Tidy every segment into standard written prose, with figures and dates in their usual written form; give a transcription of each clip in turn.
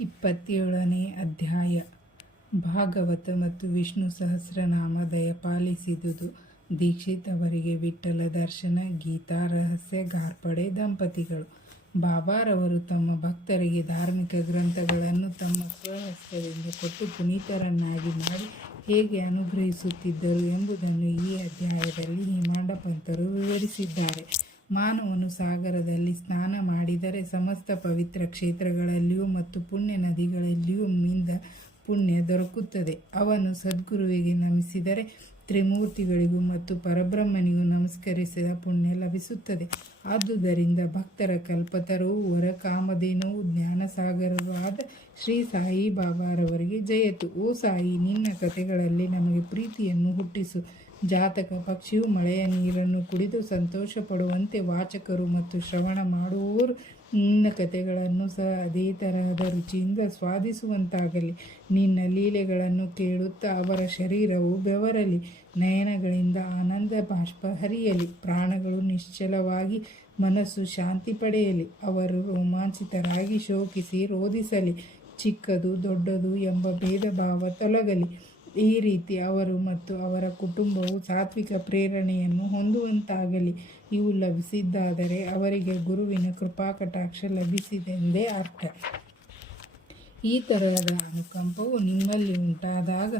27ನೇ ಅಧ್ಯಾಯ. ಭಾಗವತ ಮತ್ತು ವಿಷ್ಣು ಸಹಸ್ರನಾಮ ದಯಪಾಲಿಸಿದುದು. ದೀಕ್ಷಿತ್ ಅವರಿಗೆ ವಿಠ್ಠಲ ದರ್ಶನ. ಗೀತಾ ರಹಸ್ಯ. ಘಾರ್ಪಡೆ ದಂಪತಿಗಳು. ಬಾಬಾರವರು ತಮ್ಮ ಭಕ್ತರಿಗೆ ಧಾರ್ಮಿಕ ಗ್ರಂಥಗಳನ್ನು ತಮ್ಮ ಸ್ವಹಸ್ತದಿಂದ ಕೊಟ್ಟು ಪುನೀತರನ್ನಾಗಿ ಮಾಡಿ ಹೇಗೆ ಅನುಗ್ರಹಿಸುತ್ತಿದ್ದರು ಎಂಬುದನ್ನು ಈ ಅಧ್ಯಾಯದಲ್ಲಿ ಹಿಮಾಂಡ ಪಂತರು ವಿವರಿಸಿದ್ದಾರೆ. ಮಾನವನು ಸಾಗರದಲ್ಲಿ ಸ್ನಾನ ಮಾಡಿದರೆ ಸಮಸ್ತ ಪವಿತ್ರ ಕ್ಷೇತ್ರಗಳಲ್ಲಿಯೂ ಮತ್ತು ಪುಣ್ಯ ನದಿಗಳಲ್ಲಿಯೂ ಮಿಂದ ಪುಣ್ಯ ದೊರಕುತ್ತದೆ. ಅವನು ಸದ್ಗುರುವಿಗೆ ನಮಿಸಿದರೆ ತ್ರಿಮೂರ್ತಿಗಳಿಗೂ ಮತ್ತು ಪರಬ್ರಹ್ಮನಿಗೂ ನಮಸ್ಕರಿಸಿದ ಪುಣ್ಯ ಲಭಿಸುತ್ತದೆ. ಆದುದರಿಂದ ಭಕ್ತರ ಕಲ್ಪತರುವು ವರ ಕಾಮಧೇನುವು ಜ್ಞಾನಸಾಗರವೂ ಆದ ಶ್ರೀ ಸಾಯಿ ಬಾಬಾರವರಿಗೆ ಜಯತು. ಓ ಸಾಯಿ, ನಿನ್ನ ಕಥೆಗಳಲ್ಲಿ ನಮಗೆ ಪ್ರೀತಿಯನ್ನು ಹುಟ್ಟಿಸು. ಜಾತಕ ಪಕ್ಷಿಯು ಮಳೆಯ ನೀರನ್ನು ಕುಡಿದು ಸಂತೋಷ ಪಡುವಂತೆ ವಾಚಕರು ಮತ್ತು ಶ್ರವಣ ಮಾಡುವವರು ನಿನ್ನ ಕಥೆಗಳನ್ನು ಸಹ ಅದೇ ತರಹದ ರುಚಿಯಿಂದ ಸ್ವಾದಿಸುವಂತಾಗಲಿ. ನಿನ್ನ ಲೀಲೆಗಳನ್ನು ಕೇಳುತ್ತಾ ಅವರ ಶರೀರವು ಬೆವರಲಿ, ನಯನಗಳಿಂದ ಆನಂದ ಬಾಷ್ಪ ಹರಿಯಲಿ, ಪ್ರಾಣಗಳು ನಿಶ್ಚಲವಾಗಿ ಮನಸ್ಸು ಶಾಂತಿ ಪಡೆಯಲಿ, ಅವರು ರೋಮಾಂಚಿತರಾಗಿ ಶೋಕಿಸಿ ರೋಧಿಸಲಿ, ಚಿಕ್ಕದು ದೊಡ್ಡದು ಎಂಬ ಭೇದ ಭಾವ ತೊಲಗಲಿ. ಈ ರೀತಿ ಅವರು ಮತ್ತು ಅವರ ಕುಟುಂಬವು ಸಾತ್ವಿಕ ಪ್ರೇರಣೆಯನ್ನು ಹೊಂದುವಂತಾಗಲಿ. ಇವು ಲಭಿಸಿದ್ದಾದರೆ ಅವರಿಗೆ ಗುರುವಿನ ಕೃಪಾಕಟಾಕ್ಷ ಲಭಿಸಿದೆಂದೇ ಅರ್ಥ. ಈ ತರಹದ ಅನುಕಂಪವು ನಿಮ್ಮಲ್ಲಿ ಉಂಟಾದಾಗ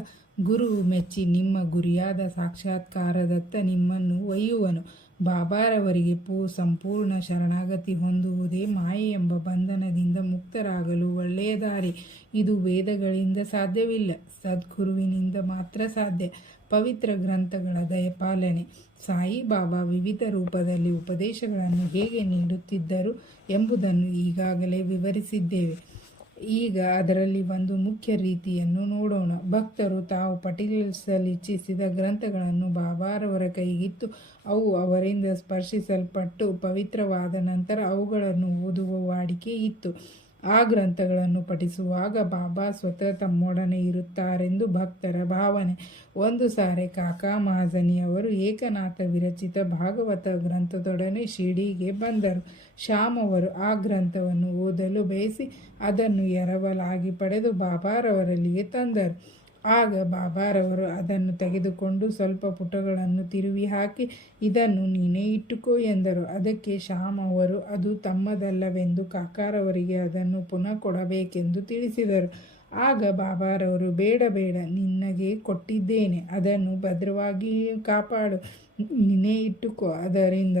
ಗುರುವು ಮೆಚ್ಚಿ ನಿಮ್ಮ ಗುರಿಯಾದ ಸಾಕ್ಷಾತ್ಕಾರದತ್ತ ನಿಮ್ಮನ್ನು ಒಯ್ಯುವನು. ಬಾಬಾರವರಿಗೆ ಸಂಪೂರ್ಣ ಶರಣಾಗತಿ ಹೊಂದುವುದೇ ಮಾಯೆ ಎಂಬ ಬಂಧನದಿಂದ ಮುಕ್ತರಾಗಲು ಒಳ್ಳೆಯ ದಾರಿ. ಇದು ವೇದಗಳಿಂದ ಸಾಧ್ಯವಿಲ್ಲ, ಸದ್ಗುರುವಿನಿಂದ ಮಾತ್ರ ಸಾಧ್ಯ. ಪವಿತ್ರ ಗ್ರಂಥಗಳ ದಯಪಾಲನೆ. ಸಾಯಿ ಬಾಬಾ ವಿವಿಧ ರೂಪದಲ್ಲಿ ಉಪದೇಶಗಳನ್ನು ಹೇಗೆ ನೀಡುತ್ತಿದ್ದರು ಎಂಬುದನ್ನು ಈಗಾಗಲೇ ವಿವರಿಸಿದ್ದೇವೆ. ಈಗ ಅದರಲ್ಲಿ ಒಂದು ಮುಖ್ಯ ರೀತಿಯನ್ನು ನೋಡೋಣ. ಭಕ್ತರು ತಾವು ಪಠಿಸಲಿಚ್ಛಿಸಿದ ಗ್ರಂಥಗಳನ್ನು ಬಾಬಾರವರ ಕೈಗಿತ್ತು ಅವು ಅವರಿಂದ ಸ್ಪರ್ಶಿಸಲ್ಪಟ್ಟು ಪವಿತ್ರವಾದ ನಂತರ ಅವುಗಳನ್ನು ಓದುವ ವಾಡಿಕೆ ಇತ್ತು. ಆ ಗ್ರಂಥಗಳನ್ನು ಪಠಿಸುವಾಗ ಬಾಬಾ ಸ್ವತಃ ತಮ್ಮೊಡನೆ ಇರುತ್ತಾರೆಂದು ಭಕ್ತರ ಭಾವನೆ. ಒಂದು ಸಾರಿ ಕಾಕಾ ಮಹಾಜನಿಯವರು ಏಕನಾಥ ವಿರಚಿತ ಭಾಗವತ ಗ್ರಂಥದೊಡನೆ ಶಿರ್ಡಿಗೆ ಬಂದರು. ಶ್ಯಾಮ್ ಅವರು ಆ ಗ್ರಂಥವನ್ನು ಓದಲು ಬಯಸಿ ಅದನ್ನು ಎರವಲಾಗಿ ಪಡೆದು ಬಾಬಾರವರಲ್ಲಿಗೆ ತಂದರು. ಆಗ ಬಾಬಾರವರು ಅದನ್ನು ತೆಗೆದುಕೊಂಡು ಸ್ವಲ್ಪ ಪುಟಗಳನ್ನು ತಿರುವಿ ಹಾಕಿ, ಇದನ್ನು ನೀನೇ ಇಟ್ಟುಕೋ ಎಂದರು. ಅದಕ್ಕೆ ಶ್ಯಾಮ್ ಅವರು ಅದು ತಮ್ಮದಲ್ಲವೆಂದು ಕಾಕಾರವರಿಗೆ ಅದನ್ನು ಪುನಃ ಕೊಡಬೇಕೆಂದು ತಿಳಿಸಿದರು. ಆಗ ಬಾಬಾರವರು, ಬೇಡ ಬೇಡ, ನಿನಗೆ ಕೊಟ್ಟಿದ್ದೇನೆ, ಅದನ್ನು ಭದ್ರವಾಗಿ ಕಾಪಾಡು, ನೀನೇ ಇಟ್ಟುಕೋ, ಅದರಿಂದ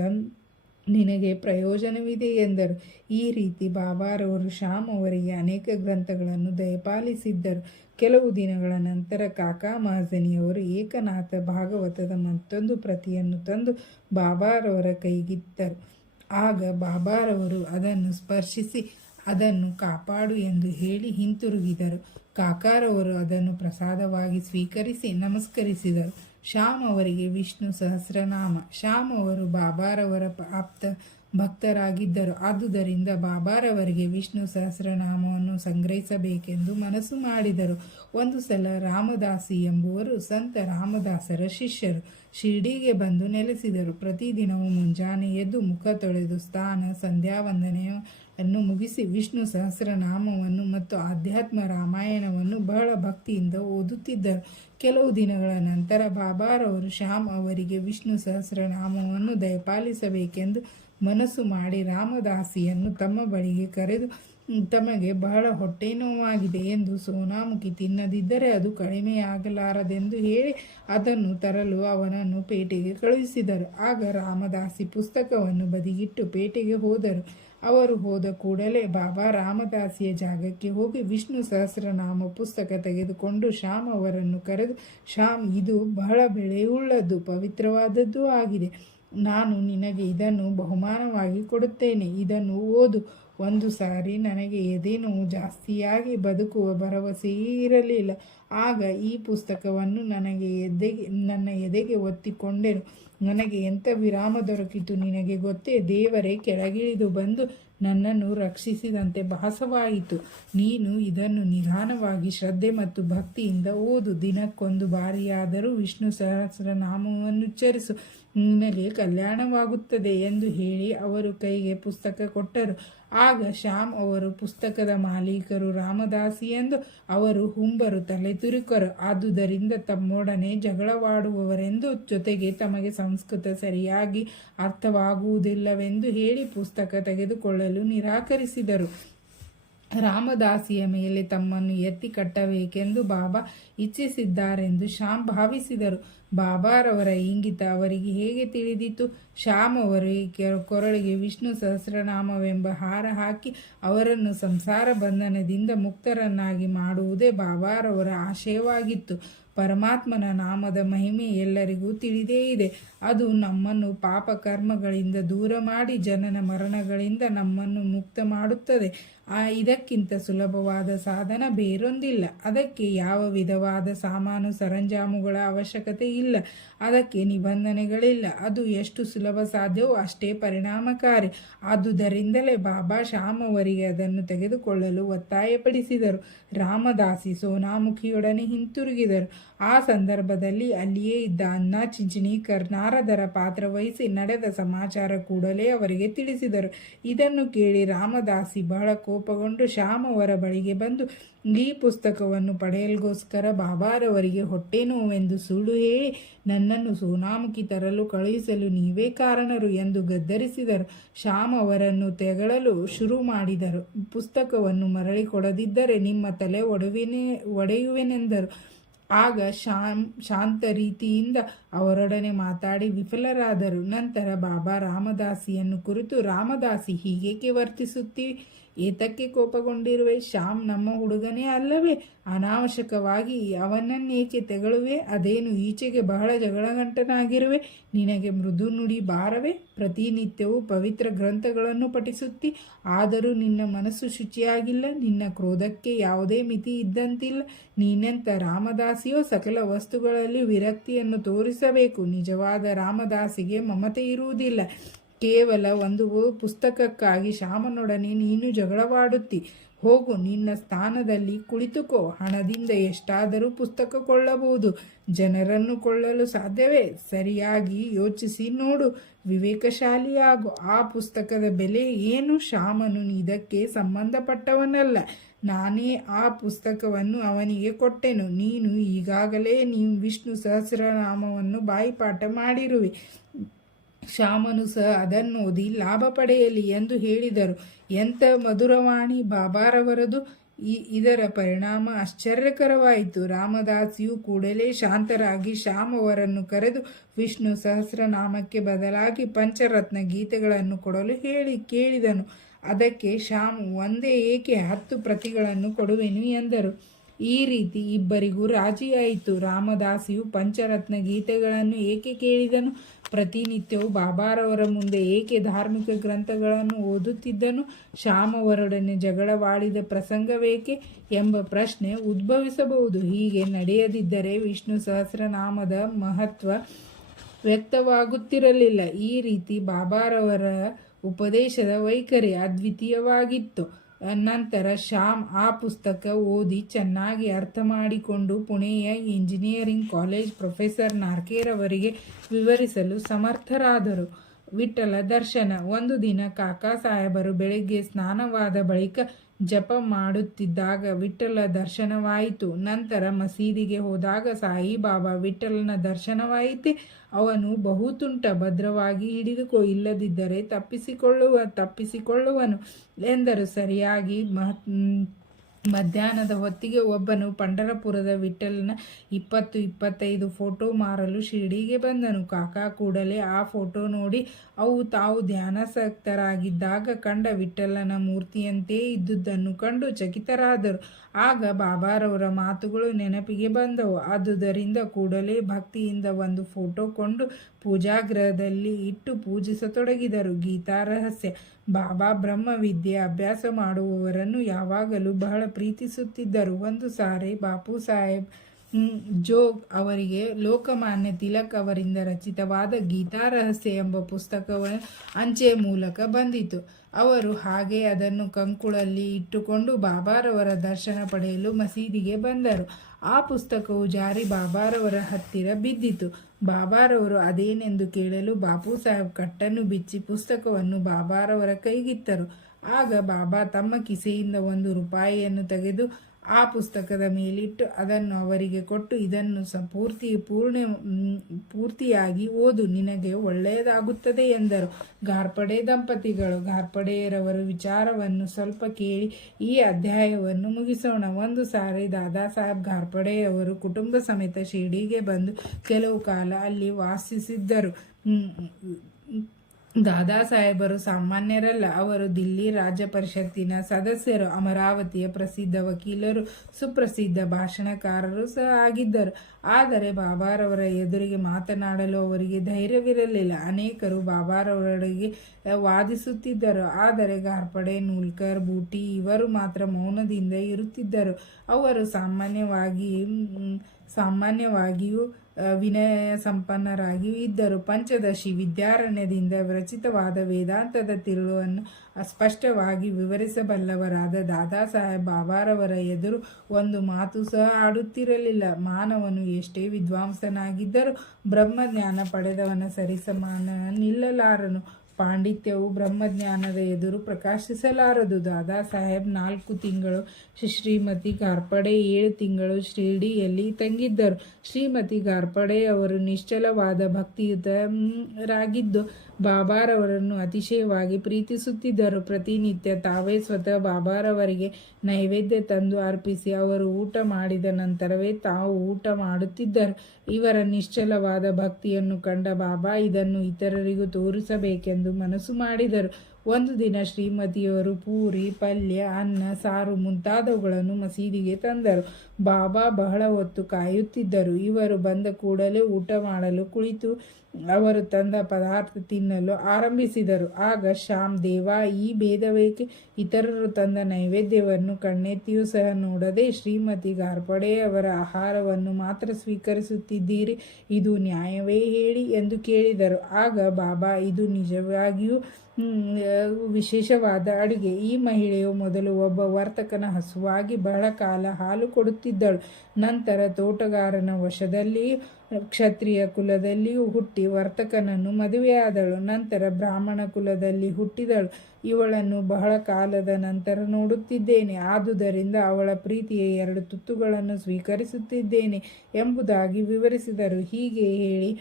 ನಿನಗೆ ಪ್ರಯೋಜನವಿದೆ ಎಂದರು. ಈ ರೀತಿ ಬಾಬಾರವರು ಶ್ಯಾಮ್ ಅವರಿಗೆ ಅನೇಕ ಗ್ರಂಥಗಳನ್ನು ದಯಪಾಲಿಸಿದ್ದರು. ಕೆಲವು ದಿನಗಳ ನಂತರ ಕಾಕಾ ಮಹಾಜನಿಯವರು ಏಕನಾಥ ಭಾಗವತದ ಮತ್ತೊಂದು ಪ್ರತಿಯನ್ನು ತಂದು ಬಾಬಾರವರ ಕೈಗಿತ್ತರು. ಆಗ ಬಾಬಾರವರು ಅದನ್ನು ಸ್ಪರ್ಶಿಸಿ ಅದನ್ನು ಕಾಪಾಡು ಎಂದು ಹೇಳಿ ಹಿಂತಿರುಗಿದರು. ಕಾಕಾರವರು ಅದನ್ನು ಪ್ರಸಾದವಾಗಿ ಸ್ವೀಕರಿಸಿ ನಮಸ್ಕರಿಸಿದರು. ಶ್ಯಾಮ್ ಅವರಿಗೆ ವಿಷ್ಣು ಸಹಸ್ರನಾಮ. ಶ್ಯಾಮ್ ಅವರು ಬಾಬಾರವರ ಆಪ್ತ ಭಕ್ತರಾಗಿದ್ದರು. ಆದುದರಿಂದ ಬಾಬಾರವರಿಗೆ ವಿಷ್ಣು ಸಹಸ್ರನಾಮವನ್ನು ಸಂಗ್ರಹಿಸಬೇಕೆಂದು ಮನಸ್ಸು ಮಾಡಿದರು. ಒಂದು ಸಲ ರಾಮದಾಸಿ ಎಂಬುವರು ಸಂತ ರಾಮದಾಸರ ಶಿಷ್ಯರು ಶಿರ್ಡಿಗೆ ಬಂದು ನೆಲೆಸಿದರು. ಪ್ರತಿದಿನವೂ ಮುಂಜಾನೆ ಎದ್ದು ಮುಖ ತೊಳೆದು ಸ್ನಾನ ಸಂಧ್ಯಾವಂದನೆಯನ್ನು ಮುಗಿಸಿ ವಿಷ್ಣು ಸಹಸ್ರನಾಮವನ್ನು ಮತ್ತು ಆಧ್ಯಾತ್ಮ ರಾಮಾಯಣವನ್ನು ಬಹಳ ಭಕ್ತಿಯಿಂದ ಓದುತ್ತಿದ್ದರು. ಕೆಲವು ದಿನಗಳ ನಂತರ ಬಾಬಾರವರು ಶ್ಯಾಮ್ ಅವರಿಗೆ ವಿಷ್ಣು ಸಹಸ್ರನಾಮವನ್ನು ದಯಪಾಲಿಸಬೇಕೆಂದು ಮನಸ್ಸು ಮಾಡಿ ರಾಮದಾಸಿಯನ್ನು ತಮ್ಮ ಬಳಿಗೆ ಕರೆದು, ತಮಗೆ ಬಹಳ ಹೊಟ್ಟೆ ನೋವಾಗಿದೆ ಎಂದು ಸೋನಾಮುಖಿ ತಿನ್ನದಿದ್ದರೆ ಅದು ಕಡಿಮೆಯಾಗಲಾರದೆಂದು ಹೇಳಿ ಅದನ್ನು ತರಲು ಅವನನ್ನು ಪೇಟೆಗೆ ಕಳುಹಿಸಿದರು. ಆಗ ರಾಮದಾಸಿ ಪುಸ್ತಕವನ್ನು ಬದಿಗಿಟ್ಟು ಪೇಟೆಗೆ ಹೋದರು. ಅವರು ಹೋದ ಕೂಡಲೇ ಬಾಬಾ ರಾಮದಾಸಿಯ ಜಾಗಕ್ಕೆ ಹೋಗಿ ವಿಷ್ಣು ಸಹಸ್ರನಾಮ ಪುಸ್ತಕ ತೆಗೆದುಕೊಂಡು ಶ್ಯಾಮ್ ಅವರನ್ನು ಕರೆದು, ಶ್ಯಾಮ್, ಇದು ಬಹಳ ಬೆಲೆಯುಳ್ಳದ್ದು, ಪವಿತ್ರವಾದದ್ದೂ ಆಗಿದೆ. ನಾನು ನಿನಗೆ ಇದನ್ನು ಬಹುಮಾನವಾಗಿ ಕೊಡುತ್ತೇನೆ. ಇದನ್ನು ಓದು. ಒಂದು ಸಾರಿ ನನಗೆ ಎದೆ ನೋವು ಜಾಸ್ತಿಯಾಗಿ ಬದುಕುವ ಭರವಸೆಯೇ ಇರಲಿಲ್ಲ. ಆಗ ಈ ಪುಸ್ತಕವನ್ನು ನನ್ನ ಎದೆಗೆ ಒತ್ತಿಕೊಂಡೆನು. ನನಗೆ ಎಂಥ ವಿರಾಮ ದೊರಕಿತು ನಿನಗೆ ಗೊತ್ತೇ? ದೇವರೇ ಕೆಳಗಿಳಿದು ಬಂದು ನನ್ನನ್ನು ರಕ್ಷಿಸಿದಂತೆ ಭಾಸವಾಯಿತು. ನೀನು ಇದನ್ನು ನಿಧಾನವಾಗಿ ಶ್ರದ್ಧೆ ಮತ್ತು ಭಕ್ತಿಯಿಂದ ಓದು. ದಿನಕ್ಕೊಂದು ಬಾರಿಯಾದರೂ ವಿಷ್ಣು ಸಹಸ್ರನಾಮವನ್ನು ಉಚ್ಚರಿಸು. ನಿನಗೆ ಕಲ್ಯಾಣವಾಗುತ್ತದೆ ಎಂದು ಹೇಳಿ ಅವರು ಕೈಗೆ ಪುಸ್ತಕ ಕೊಟ್ಟರು. ಆಗ ಶ್ಯಾಮ್ ಅವರು ಪುಸ್ತಕದ ಮಾಲೀಕರು ರಾಮದಾಸಿ ಎಂದು ಅವರು ಹುಂಬರು ತಲೆತುರುಕರು. ಆದುದರಿಂದ ತಮ್ಮೊಡನೆ ಜಗಳವಾಡುವವರೆಂದು, ಜೊತೆಗೆ ತಮಗೆ ಸಂಸ್ಕೃತ ಸರಿಯಾಗಿ ಅರ್ಥವಾಗುವುದಿಲ್ಲವೆಂದು ಹೇಳಿ ಪುಸ್ತಕ ತೆಗೆದುಕೊಳ್ಳಲು ನಿರಾಕರಿಸಿದರು. ರಾಮದಾಸಿಯ ಮೇಲೆ ತಮ್ಮನ್ನು ಎತ್ತಿ ಕಟ್ಟಬೇಕೆಂದು ಬಾಬಾ ಇಚ್ಛಿಸಿದ್ದಾರೆಂದು ಶ್ಯಾಮ್ ಭಾವಿಸಿದರು. ಬಾಬಾರವರ ಇಂಗಿತ ಅವರಿಗೆ ಹೇಗೆ ತಿಳಿದಿತು? ಶ್ಯಾಮ್ ಅವರು ಕೊರಳಿಗೆ ವಿಷ್ಣು ಸಹಸ್ರನಾಮವೆಂಬ ಹಾರ ಹಾಕಿ ಅವರನ್ನು ಸಂಸಾರ ಬಂಧನದಿಂದ ಮುಕ್ತರನ್ನಾಗಿ ಮಾಡುವುದೇ ಬಾಬಾರವರ ಆಶಯವಾಗಿತ್ತು. ಪರಮಾತ್ಮನ ನಾಮದ ಮಹಿಮೆ ಎಲ್ಲರಿಗೂ ತಿಳಿದೇ ಇದೆ. ಅದು ನಮ್ಮನ್ನು ಪಾಪ ಕರ್ಮಗಳಿಂದ ದೂರ ಮಾಡಿ ಜನನ ಮರಣಗಳಿಂದ ನಮ್ಮನ್ನು ಮುಕ್ತ ಮಾಡುತ್ತದೆ. ಇದಕ್ಕಿಂತ ಸುಲಭವಾದ ಸಾಧನ ಬೇರೊಂದಿಲ್ಲ. ಅದಕ್ಕೆ ಯಾವ ವಿಧವಾದ ಸಾಮಾನು ಸರಂಜಾಮುಗಳ ಅವಶ್ಯಕತೆ ಇಲ್ಲ. ಅದಕ್ಕೆ ನಿಬಂಧನೆಗಳಿಲ್ಲ. ಅದು ಎಷ್ಟು ಸುಲಭ ಸಾಧ್ಯವೋ ಅಷ್ಟೇ ಪರಿಣಾಮಕಾರಿ. ಆದುದರಿಂದಲೇ ಬಾಬಾ ಶ್ಯಾಮ್ ಅವರಿಗೆ ಅದನ್ನು ತೆಗೆದುಕೊಳ್ಳಲು ಒತ್ತಾಯಪಡಿಸಿದರು. ರಾಮದಾಸಿ ಸೋನಾಮುಖಿಯೊಡನೆ ಹಿಂತಿರುಗಿದರು. ಆ ಸಂದರ್ಭದಲ್ಲಿ ಅಲ್ಲಿಯೇ ಇದ್ದ ಅನ್ನಾ ಚಿಂಚಣಿಕರ್ ನಾರದರ ಪಾತ್ರ ವಹಿಸಿ ನಡೆದ ಸಮಾಚಾರ ಕೂಡಲೇ ಅವರಿಗೆ ತಿಳಿಸಿದರು. ಇದನ್ನು ಕೇಳಿ ರಾಮದಾಸಿ ಬಹಳ ಕೋಪಗೊಂಡು ಶ್ಯಾಮ್ ಅವರ ಬಳಿಗೆ ಬಂದು, ಈ ಪುಸ್ತಕವನ್ನು ಪಡೆಯಲ್ಗೋಸ್ಕರ ಬಾಬಾರವರಿಗೆ ಹೊಟ್ಟೆ ನೋವೆಂದು ಸುಳ್ಳು ಹೇಳಿ ನನ್ನನ್ನು ಸೋನಾಮುಖಿ ತರಲು ಕಳುಹಿಸಲು ನೀವೇ ಕಾರಣರು ಎಂದು ಗದ್ದರಿಸಿದರು. ಶ್ಯಾಮ್ ಅವರನ್ನು ತೆಗಳಲು ಶುರು ಮಾಡಿದರು. ಪುಸ್ತಕವನ್ನು ಮರಳಿ ಕೊಡದಿದ್ದರೆ ನಿಮ್ಮ ತಲೆ ಒಡೆಯುವೆನೆಂದರು. ಆಗ ಶಾಂತ ರೀತಿಯಿಂದ ಅವರೊಡನೆ ಮಾತಾಡಿ ವಿಫಲರಾದರು. ನಂತರ ಬಾಬಾ ರಾಮದಾಸಿಯನ್ನು ಕುರಿತು, ರಾಮದಾಸಿ ಹೀಗೇಕೆ ವರ್ತಿಸುತ್ತೀವಿ? ಏತಕ್ಕೆ ಕೋಪಗೊಂಡಿರುವೆ? ಶ್ಯಾಮ್ ನಮ್ಮ ಹುಡುಗನೇ ಅಲ್ಲವೇ? ಅನಾವಶ್ಯಕವಾಗಿ ಅವನನ್ನೇಕೆ ತೆಗಳುವೆ? ಅದೇನು ಈಚೆಗೆ ಬಹಳ ಜಗಳಗಂಟನಾಗಿರುವೆ? ನಿನಗೆ ಮೃದು ನುಡಿ ಬಾರವೇ? ಪ್ರತಿನಿತ್ಯವೂ ಪವಿತ್ರ ಗ್ರಂಥಗಳನ್ನು ಪಠಿಸುತ್ತಿ, ಆದರೂ ನಿನ್ನ ಮನಸ್ಸು ಶುಚಿಯಾಗಿಲ್ಲ. ನಿನ್ನ ಕ್ರೋಧಕ್ಕೆ ಯಾವುದೇ ಮಿತಿ ಇದ್ದಂತಿಲ್ಲ. ನೀನೆಂಥ ರಾಮದಾಸಿಯೋ? ಸಕಲ ವಸ್ತುಗಳಲ್ಲಿ ವಿರಕ್ತಿಯನ್ನು ತೋರಿಸಬೇಕು. ನಿಜವಾದ ರಾಮದಾಸಿಗೆ ಮಮತೆ ಇರುವುದಿಲ್ಲ. ಕೇವಲ ಒಂದು ಪುಸ್ತಕಕ್ಕಾಗಿ ಶ್ಯಾಮನೊಡನೆ ನೀನು ಜಗಳವಾಡುತ್ತಿ. ಹೋಗು, ನಿನ್ನ ಸ್ಥಾನದಲ್ಲಿ ಕುಳಿತುಕೋ. ಹಣದಿಂದ ಎಷ್ಟಾದರೂ ಪುಸ್ತಕ ಕೊಳ್ಳಬಹುದು, ಜನರನ್ನು ಕೊಳ್ಳಲು ಸಾಧ್ಯವೇ? ಸರಿಯಾಗಿ ಯೋಚಿಸಿ ನೋಡು, ವಿವೇಕಶಾಲಿಯಾಗು. ಆ ಪುಸ್ತಕದ ಬೆಲೆ ಏನು? ಶ್ಯಾಮನು ಇದಕ್ಕೆ ಸಂಬಂಧಪಟ್ಟವನಲ್ಲ. ನಾನೇ ಆ ಪುಸ್ತಕವನ್ನು ಅವನಿಗೆ ಕೊಟ್ಟೆನು. ನೀನು ಈಗಾಗಲೇ ವಿಷ್ಣು ಸಹಸ್ರನಾಮವನ್ನು ಬಾಯಿಪಾಠ ಮಾಡಿರುವೆ. ಶ್ಯಾಮನು ಸಹ ಅದನ್ನೋದಿ ಲಾಭ ಪಡೆಯಲಿ ಎಂದು ಹೇಳಿದರು. ಎಂಥ ಮಧುರವಾಣಿ ಬಾಬಾರವರದು! ಇದರ ಪರಿಣಾಮ ಆಶ್ಚರ್ಯಕರವಾಯಿತು. ರಾಮದಾಸಿಯು ಕೂಡಲೇ ಶಾಂತರಾಗಿ ಶ್ಯಾಮ್ ಅವರನ್ನು ಕರೆದು ವಿಷ್ಣು ಸಹಸ್ರನಾಮಕ್ಕೆ ಬದಲಾಗಿ ಪಂಚರತ್ನ ಗೀತೆಗಳನ್ನು ಕೊಡಲು ಕೇಳಿದನು. ಅದಕ್ಕೆ ಶ್ಯಾಮ್, ಒಂದೇ ಏಕೆ 10 ಪ್ರತಿಗಳನ್ನು ಕೊಡುವೆನು ಎಂದರು. ಈ ರೀತಿ ಇಬ್ಬರಿಗೂ ರಾಜಿಯಾಯಿತು. ರಾಮದಾಸಿಯು ಪಂಚರತ್ನ ಗೀತೆಗಳನ್ನು ಏಕೆ ಕೇಳಿದನು? ಪ್ರತಿನಿತ್ಯವೂ ಬಾಬಾರವರ ಮುಂದೆ ಏಕೆ ಧಾರ್ಮಿಕ ಗ್ರಂಥಗಳನ್ನು ಓದುತ್ತಿದ್ದನು? ಶ್ಯಾಮ್ ಅವರೊಡನೆ ಜಗಳವಾಡಿದ ಪ್ರಸಂಗವೇಕೆ ಎಂಬ ಪ್ರಶ್ನೆ ಉದ್ಭವಿಸಬಹುದು. ಹೀಗೆ ನಡೆಯದಿದ್ದರೆ ವಿಷ್ಣು ಸಹಸ್ರನಾಮದ ಮಹತ್ವ ವ್ಯಕ್ತವಾಗುತ್ತಿರಲಿಲ್ಲ. ಈ ರೀತಿ ಬಾಬಾರವರ ಉಪದೇಶದ ವೈಖರಿ ಅದ್ವಿತೀಯವಾಗಿತ್ತು. ನಂತರ ಶ್ಯಾಮ್ ಆ ಪುಸ್ತಕ ಓದಿ ಚೆನ್ನಾಗಿ ಅರ್ಥ ಮಾಡಿಕೊಂಡು ಪುಣೆಯ ಇಂಜಿನಿಯರಿಂಗ್ ಕಾಲೇಜ್ ಪ್ರೊಫೆಸರ್ ನಾರ್ಕೆರವರಿಗೆ ವಿವರಿಸಲು ಸಮರ್ಥರಾದರು. ವಿಠ್ಠಲ ದರ್ಶನ. ಒಂದು ದಿನ ಕಾಕಾ ಸಾಹೇಬರು ಬೆಳಗ್ಗೆ ಸ್ನಾನವಾದ ಬಳಿಕ ಜಪ ಮಾಡುತ್ತಿದ್ದಾಗ ವಿಠ್ಠಲ ದರ್ಶನವಾಯಿತು. ನಂತರ ಮಸೀದಿಗೆ ಹೋದಾಗ ಸಾಯಿಬಾಬಾ, ವಿಠ್ಠಲನ ದರ್ಶನವಾಯಿತೆ? ಅವನು ಬಹುತುಂಟ, ಭದ್ರವಾಗಿ ಹಿಡಿದುಕೋ, ಇಲ್ಲದಿದ್ದರೆ ತಪ್ಪಿಸಿಕೊಳ್ಳುವನು ಎಂದರು. ಸರಿಯಾಗಿ ಮಧ್ಯಾಹ್ನದ ಹೊತ್ತಿಗೆ ಒಬ್ಬನು ಪಂಢರಪುರದ ವಿಠ್ಠಲನ 20-25 ಫೋಟೋ ಮಾರಲು ಶಿರ್ಡಿಗೆ ಬಂದನು. ಕಾಕಾ ಕೂಡಲೇ ಆ ಫೋಟೋ ನೋಡಿ ಅವು ತಾವು ಧ್ಯಾನಾಸಕ್ತರಾಗಿದ್ದಾಗ ಕಂಡ ವಿಠ್ಠಲನ ಮೂರ್ತಿಯಂತೆ ಇದ್ದುದನ್ನು ಕಂಡು ಚಕಿತರಾದರು. ಆಗ ಬಾಬಾರವರ ಮಾತುಗಳು ನೆನಪಿಗೆ ಬಂದವು. ಆದುದರಿಂದ ಕೂಡಲೇ ಭಕ್ತಿಯಿಂದ ಒಂದು ಫೋಟೋ ಕೊಂಡು ಪೂಜಾಗೃಹದಲ್ಲಿ ಇಟ್ಟು ಪೂಜಿಸತೊಡಗಿದರು. ಗೀತಾ ರಹಸ್ಯ. ಬಾಬಾ ಬ್ರಹ್ಮವಿದ್ಯೆ ಅಭ್ಯಾಸ ಮಾಡುವವರನ್ನು ಯಾವಾಗಲೂ ಬಹಳ ಪ್ರೀತಿಸುತ್ತಿದ್ದರು. ಒಂದು ಸಾರಿ ಬಾಪು ಸಾಹೇಬ್ ಜೋಗ್ ಅವರಿಗೆ ಲೋಕಮಾನ್ಯ ತಿಲಕ್ ಅವರಿಂದ ರಚಿತವಾದ ಗೀತಾ ರಹಸ್ಯ ಎಂಬ ಪುಸ್ತಕವನ್ನು ಅಂಚೆ ಮೂಲಕ ಬಂದಿತು. ಅವರು ಹಾಗೆ ಅದನ್ನು ಕಂಕುಳಲ್ಲಿ ಇಟ್ಟುಕೊಂಡು ಬಾಬಾರವರ ದರ್ಶನ ಪಡೆಯಲು ಮಸೀದಿಗೆ ಬಂದರು. ಆ ಪುಸ್ತಕವು ಜಾರಿ ಬಾಬಾರವರ ಹತ್ತಿರ ಬಿದ್ದಿತು. ಬಾಬಾರವರು ಅದೇನೆಂದು ಕೇಳಲು ಬಾಪು ಸಾಹೇಬ್ ಕಟ್ಟನ್ನು ಬಿಚ್ಚಿ ಪುಸ್ತಕವನ್ನು ಬಾಬಾರವರ ಕೈಗಿತ್ತರು. ಆಗ ಬಾಬಾ ತಮ್ಮ ಕಿಸೆಯಿಂದ 1 ರೂಪಾಯಿಯನ್ನು ತೆಗೆದು ಆ ಪುಸ್ತಕದ ಮೇಲಿಟ್ಟು ಅದನ್ನು ಅವರಿಗೆ ಕೊಟ್ಟು, ಇದನ್ನು ಪೂರ್ತಿಯಾಗಿ ಓದು, ನಿನಗೆ ಒಳ್ಳೆಯದಾಗುತ್ತದೆ ಎಂದರು. ಘಾರ್ಪಡೆ ದಂಪತಿಗಳು. ಘಾರ್ಪಡೆಯರವರ ವಿಚಾರವನ್ನು ಸ್ವಲ್ಪ ಕೇಳಿ ಈ ಅಧ್ಯಾಯವನ್ನು ಮುಗಿಸೋಣ. ಒಂದು ಸಾರಿ ದಾದಾ ಸಾಹೇಬ್ ಘಾರ್ಪಡೆಯವರು ಕುಟುಂಬ ಸಮೇತ ಶಿರ್ಡಿಗೆ ಬಂದು ಕೆಲವು ಕಾಲ ಅಲ್ಲಿ ವಾಸಿಸಿದ್ದರು. ದಾದಾ ಸಾಹೇಬರು ಸಾಮಾನ್ಯರಲ್ಲ. ಅವರು ದಿಲ್ಲಿ ರಾಜ್ಯ ಪರಿಷತ್ತಿನ ಸದಸ್ಯರು, ಅಮರಾವತಿಯ ಪ್ರಸಿದ್ಧ ವಕೀಲರು, ಸುಪ್ರಸಿದ್ಧ ಭಾಷಣಕಾರರು ಸಹ ಆಗಿದ್ದರು. ಆದರೆ ಬಾಬಾರವರ ಎದುರಿಗೆ ಮಾತನಾಡಲು ಅವರಿಗೆ ಧೈರ್ಯವಿರಲಿಲ್ಲ. ಅನೇಕರು ಬಾಬಾರವರಿಗೆ ವಾದಿಸುತ್ತಿದ್ದರು. ಆದರೆ ಘಾರ್ಪಡೆ, ನೂಲ್ಕರ್, ಬೂಟಿ ಇವರು ಮಾತ್ರ ಮೌನದಿಂದ ಇರುತ್ತಿದ್ದರು. ಅವರು ಸಾಮಾನ್ಯವಾಗಿಯೂ ವಿನಯ ಸಂಪನ್ನರಾಗಿಯೂ ಇದ್ದರು. ಪಂಚದಶಿ ವಿದ್ಯಾರಣ್ಯದಿಂದ ರಚಿತವಾದ ವೇದಾಂತದ ತಿರುಳನ್ನು ಸ್ಪಷ್ಟವಾಗಿ ವಿವರಿಸಬಲ್ಲವರಾದ ದಾದಾ ಸಾಹೇಬ್ ಬಾಬಾರವರ ಎದುರು ಒಂದು ಮಾತು ಸಹ ಆಡುತ್ತಿರಲಿಲ್ಲ. ಮಾನವನು ಎಷ್ಟೇ ವಿದ್ವಾಂಸನಾಗಿದ್ದರೂ ಬ್ರಹ್ಮಜ್ಞಾನ ಪಡೆದವನ ಸರಿಸಮಾನ ನಿಲ್ಲಲಾರನು. ಪಾಂಡಿತ್ಯವು ಬ್ರಹ್ಮಜ್ಞಾನದ ಎದುರು ಪ್ರಕಾಶಿಸಲಾರದು. ದಾದಾ ಸಾಹೇಬ್ 4 ತಿಂಗಳು, ಶ್ರೀಮತಿ ಘಾರ್ಪಡೆ 7 ತಿಂಗಳು ಶಿರ್ಡಿಯಲ್ಲಿ ತಂಗಿದ್ದರು. ಶ್ರೀಮತಿ ಘಾರ್ಪಡೆ ಅವರು ನಿಶ್ಚಲವಾದ ಭಕ್ತಿಯುತರಾಗಿದ್ದು ಬಾಬಾರವರನ್ನು ಅತಿಶಯವಾಗಿ ಪ್ರೀತಿಸುತ್ತಿದ್ದರು. ಪ್ರತಿನಿತ್ಯ ತಾವೇ ಸ್ವತಃ ಬಾಬಾರವರಿಗೆ ನೈವೇದ್ಯ ತಂದು ಅರ್ಪಿಸಿ ಅವರು ಊಟ ಮಾಡಿದ ನಂತರವೇ ತಾವು ಊಟ ಮಾಡುತ್ತಿದ್ದರು. ಇವರ ನಿಶ್ಚಲವಾದ ಭಕ್ತಿಯನ್ನು ಕಂಡ ಬಾಬಾ ಇದನ್ನು ಇತರರಿಗೂ ತೋರಿಸಬೇಕೆಂದು ಮನಸ್ಸು ಮಾಡಿದರು. ಒಂದು ದಿನ ಶ್ರೀಮತಿಯವರು ಪೂರಿ, ಪಲ್ಯ, ಅನ್ನ, ಸಾರು ಮುಂತಾದವುಗಳನ್ನು ಮಸೀದಿಗೆ ತಂದರು. ಬಾಬಾ ಬಹಳ ಹೊತ್ತು ಕಾಯುತ್ತಿದ್ದರು. ಇವರು ಬಂದ ಕೂಡಲೇ ಊಟ ಮಾಡಲು ಕುಳಿತು ಅವರು ತಂದ ಪದಾರ್ಥ ತಿನ್ನಲು ಆರಂಭಿಸಿದರು. ಆಗ ಶ್ಯಾಮ್, ದೇವಾ, ಈ ಭೇದವೇಕೆ? ಇತರರು ತಂದ ನೈವೇದ್ಯವನ್ನು ಕಣ್ಣೆತ್ತಿಯೂ ಸಹ ನೋಡದೆ ಶ್ರೀಮತಿ ಘಾರ್ಪಡೆಯವರ ಆಹಾರವನ್ನು ಮಾತ್ರ ಸ್ವೀಕರಿಸುತ್ತಿದ್ದೀರಿ. ಇದು ನ್ಯಾಯವೇ ಹೇಳಿ ಎಂದು ಕೇಳಿದರು. ಆಗ ಬಾಬಾ, ಇದು ನಿಜವಾಗಿಯೂ ವಿಶೇಷವಾದ ಅಡುಗೆ. ಈ ಮಹಿಳೆಯು ಮೊದಲು ಒಬ್ಬ ವರ್ತಕನ ಹಸುವಾಗಿ ಬಹಳ ಕಾಲ ಹಾಲು ಕೊಡುತ್ತಿದ್ದಳು. ನಂತರ ತೋಟಗಾರನ ವಶದಲ್ಲಿ ಕ್ಷತ್ರಿಯ ಕುಲದಲ್ಲಿಯೂ ಹುಟ್ಟಿ ವರ್ತಕನನ್ನು ಮದುವೆಯಾದಳು. ನಂತರ ಬ್ರಾಹ್ಮಣ ಕುಲದಲ್ಲಿ ಹುಟ್ಟಿದಳು. ಇವಳನ್ನು ಬಹಳ ಕಾಲದ ನಂತರ ನೋಡುತ್ತಿದ್ದೇನೆ. ಆದುದರಿಂದ ಅವಳ ಪ್ರೀತಿಯ 2 ತುತ್ತುಗಳನ್ನು ಸ್ವೀಕರಿಸುತ್ತಿದ್ದೇನೆ ಎಂಬುದಾಗಿ ವಿವರಿಸಿದರು. ಹೀಗೆ ಹೇಳಿ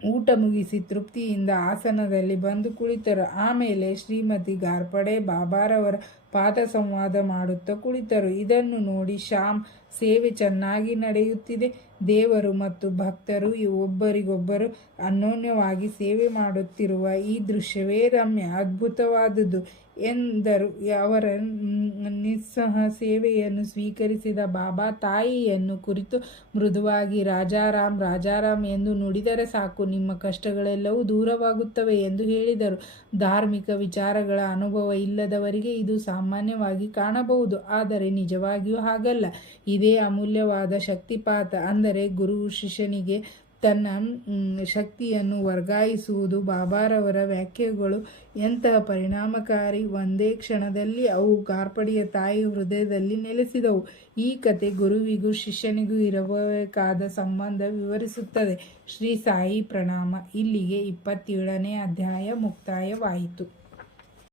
ಊಟ ಮುಗಿಸಿ ತೃಪ್ತಿಯಿಂದ ಆಸನದಲ್ಲಿ ಬಂದು ಕುಳಿತರು. ಆಮೇಲೆ ಶ್ರೀಮತಿ ಘಾರ್ಪಡೆ ಬಾಬಾರವರ ಪಾದ ಸಂವಾದ ಮಾಡುತ್ತಾ ಕುಳಿತರು. ಇದನ್ನು ನೋಡಿ ಶ್ಯಾಮ್, ಸೇವೆ ಚೆನ್ನಾಗಿ ನಡೆಯುತ್ತಿದೆ. ದೇವರು ಮತ್ತು ಭಕ್ತರು ಒಬ್ಬರಿಗೊಬ್ಬರು ಅನ್ಯೋನ್ಯವಾಗಿ ಸೇವೆ ಮಾಡುತ್ತಿರುವ ಈ ದೃಶ್ಯವೇ ರಮ್ಯ, ಅದ್ಭುತವಾದುದು ಎಂದರು. ಅವರ ನಿಸ್ಸಹ ಸೇವೆಯನ್ನು ಸ್ವೀಕರಿಸಿದ ಬಾಬಾ ತಾಯಿಯನ್ನು ಕುರಿತು ಮೃದುವಾಗಿ ರಾಜಾರಾಮ್ ರಾಜಾರಾಮ್ ಎಂದು ನುಡಿದರೆ ಸಾಕು, ನಿಮ್ಮ ಕಷ್ಟಗಳೆಲ್ಲವೂ ದೂರವಾಗುತ್ತವೆ ಎಂದು ಹೇಳಿದರು. ಧಾರ್ಮಿಕ ವಿಚಾರಗಳ ಅನುಭವ ಇಲ್ಲದವರಿಗೆ ಇದು ಸಾಮಾನ್ಯವಾಗಿ ಕಾಣಬಹುದು. ಆದರೆ ನಿಜವಾಗಿಯೂ ಹಾಗಲ್ಲ. ಇದೇ ಅಮೂಲ್ಯವಾದ ಶಕ್ತಿಪಾತ. ಅಂದರೆ ಗುರು ಶಿಷ್ಯನಿಗೆ ತನ್ನ ಶಕ್ತಿಯನ್ನು ವರ್ಗಾಯಿಸುವುದು. ಬಾಬಾರವರ ವ್ಯಾಖ್ಯೆಗಳು ಎಂತಹ ಪರಿಣಾಮಕಾರಿ! ಒಂದೇ ಕ್ಷಣದಲ್ಲಿ ಅವು ಘಾರ್ಪಡೆಯ ತಾಯಿ ಹೃದಯದಲ್ಲಿ ನೆಲೆಸಿದವು. ಈ ಕತೆ ಗುರುವಿಗೂ ಶಿಷ್ಯನಿಗೂ ಇರಬೇಕಾದ ಸಂಬಂಧ ವಿವರಿಸುತ್ತದೆ. ಶ್ರೀ ಸಾಯಿ ಪ್ರಣಾಮ. ಇಲ್ಲಿಗೆ 27ನೇ ಅಧ್ಯಾಯ ಮುಕ್ತಾಯವಾಯಿತು.